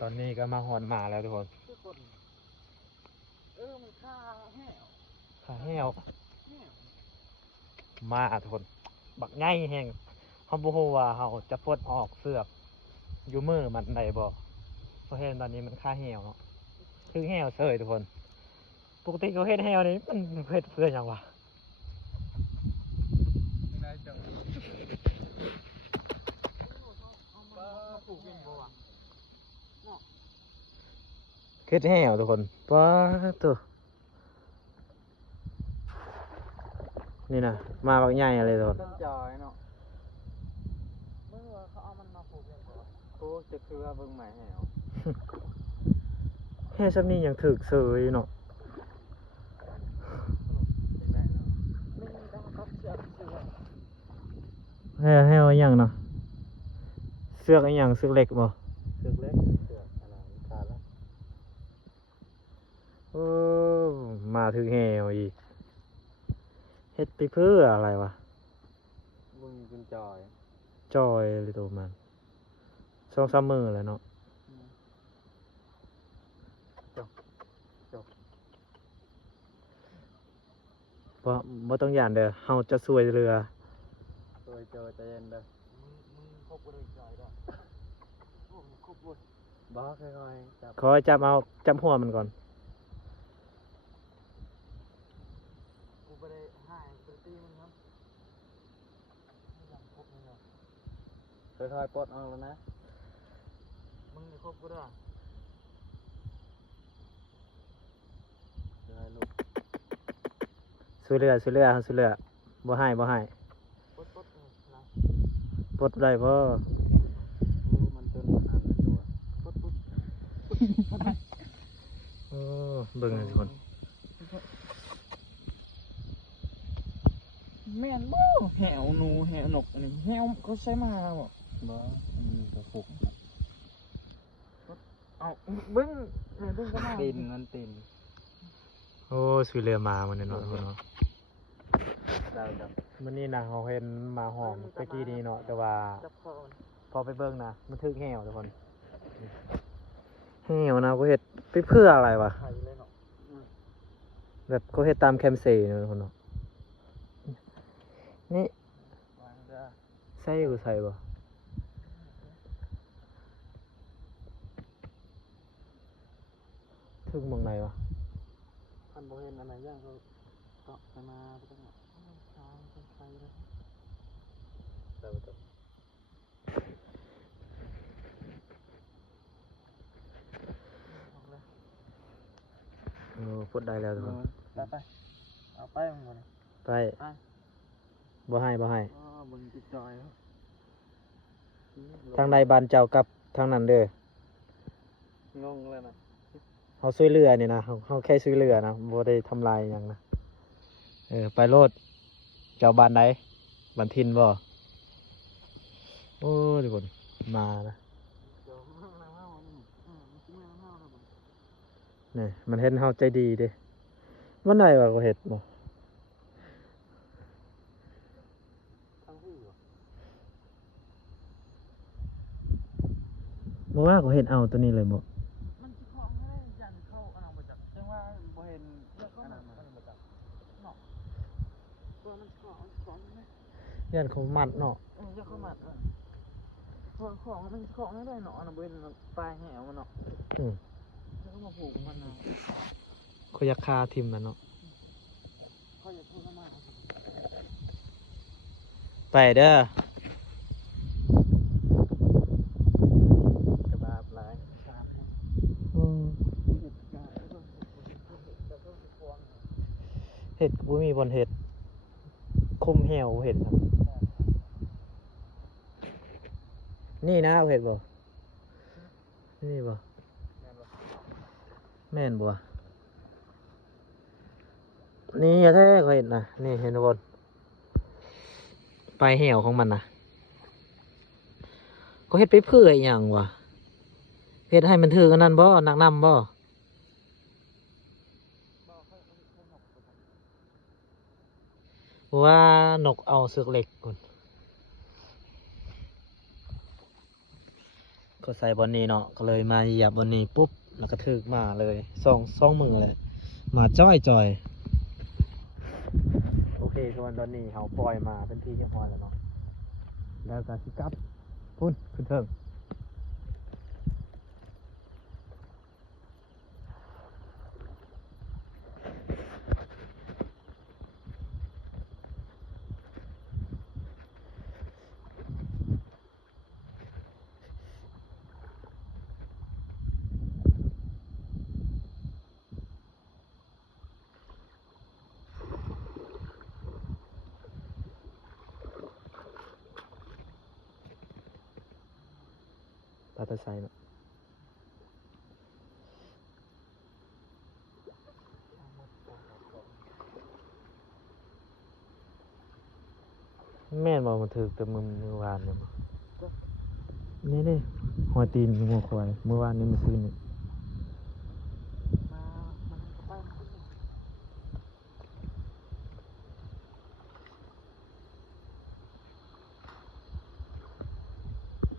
ตอนนี้ก็มาหอนมาแล้วทุกคน มันฆ่าแห้ว ขาแห้วมาทุกคนบักง่ายแห้งเขาบอกว่าเขาจะปลดออกเสือกอยู่มือมันได้บ่เพราะเห็นตอนนี้มันค่าแห้วเนาะคือแห้วเสยทุกคนปกติเขาเฮ็ดแห้วนี่มันเฮ็ดเพื่อหยังวะ ได้จังปลูกเองบ่วะ เฮ็ดแห้วทุกคนว้าตัวนี่นะมาบักใหญ่อะไรทุกคน ต้นจอยเนาะเมื่อเขาเอามันมาปลูกเองบ่วะปลูกจะคือว่าเบิ่งใหม่แห้ว แห้ซ้ำนี้ยังถึกเสยเนาะแห้วอีหยังเนาะเสือกอีหยังเสือกเหล็กบ่ เสือกเล็กเสือกอะไรขาดแล้ว โอ้มาถึงแห้วอีกเฮ็ดไปเพื่ออะไรวะ มึงเป็นจอย จอยเลยตัวมัน2-3 มื้อแล้วเนาะบ่ต้องย่านเด้อเฮาจะช่วยเรือ โดยเจอใจเย็นเด้อมึงคบบ่ได้จอยดอกโอ้มึงคบบ่บ่ค่อยๆจับ ขอให้จับเอาจับหัวมันก่อน กูบ่ได้ให้บ่ได้ตีมึงครับไม่อยากคบมึงหรอกค่อยๆปลดออกแล้วนะมึงนี่คบกูเด้อเดี๋ยวให้ลูก ช่วยเรือช่วยเรือช่วยเรือบ่ให้บ่ให้ ปลดนะ ปลดได้บ่ โอ้มันจนมันหันตัวปลด โอ้เบิ่งเลยทุกคน แม่นบ่แหวหนูแหวนกนี่แหวเขาใช้มาบ่บ่กระปุกเอาเบิ่งเบิ่งก็มาตีนมันตีน โอ้ช่วยเรือมามันเนาะทุกคนเนาะ ดาวจับ มื้อนี้นะเฮาเห็นหมาหอมตะกี้นี้เนาะแต่ว่า จับคอ พอไปเบิ่งนะมันถึกแห้วทุกคนแห้วนะเขาเฮ็ดไปเพื่ออะไรวะ ไข่เลยเนาะ แบบเขาเฮ็ดตามแคมเซ่เนาะทุกคนเนาะนี่ วางเด้อ ใส่กูใส่บ่ถึกหม่องไหนวะ คันบ่เห็นอันไหนย่างเขาเกาะไปมาไปจังหวะทางเป็นไฟแล้วเดี๋ยว โอ้พูดได้แล้วทุกคน ไปเอาไปมึงบ่นี่ ไปบ่ให้บ่ให้ อ๋อมึงจิตจอย ทางใดบ้านเจ้ากับทางนั้นเด้อง งเลยนะ เฮาช่วยเรือนี่นะเฮาแค่ช่วยเรือนะบ่ได้ทำลายหยังนะไปโลดเจ้าบ้านไหนบ้านทินบ่โอ้ทุกคนมานะ เดี๋ยวมันอะไรวะมันมันกินอะไรมาแล้วบ่ นี่มันเห็นเฮาใจดีเด้มันได้ว่าก็เฮ็ดบ่ ทั้งพี่บ่ บ่ว่าก็เฮ็ดเอาตัวนี้เลยบ่ มันสิของให้ได้ยันเข้าอันนั้นบ่จักจังว่าบ่เห็นอันนั้นบ่จักเนาะตัวมันของไหม ย่านเขามัดเนาะ จะเข้ามาของมันของไม่ได้เนาะอันนั้นบ่เห็นปลายแหวมันเนาะ อืม แล้วก็มาผูกมันเอา เขาอยากคาทิ่มมันเนาะ เขาอยากพูดมาก ไปเด้อก ระบาดหลายสาบนะ อืม จิตกาแล้วก็ควง เฮ็ดบ่มีบนเฮ็ดคุมแหวเฮ็ดครับนี่นะเอาเฮ็ดบ่นี่บ่แม่นบ่นี่อย่าแท้ก็เห็นนะนี่เห็นบ่บนปลายแหวของมันนะก็เฮ็ดไปเพื่ออีหยังวะเฮ็ดให้มันถือกันนั่นบ่นักนำบ่ว่านกเอาเสือกเหล็กก่อน ก็ใส่บอนนี้เนาะก็เลยมาเหยียบบอนนี้ปุ๊บแล้วก็ถึกมาเลยสองมือเลยมาจ้อยจอยโอเคทุกคนตอนนี้เขาปล่อยมาเป็นที่เรียบร้อยแล้วเนาะแล้วก็สิกลับพุ่นขึ้นเทิงปลาตะไซเนาะแม่นบอกมันถือแต่มือวานเนี่ยนี่หัวตีนหัวควายเมื่อวานนี้มันซื้อนี่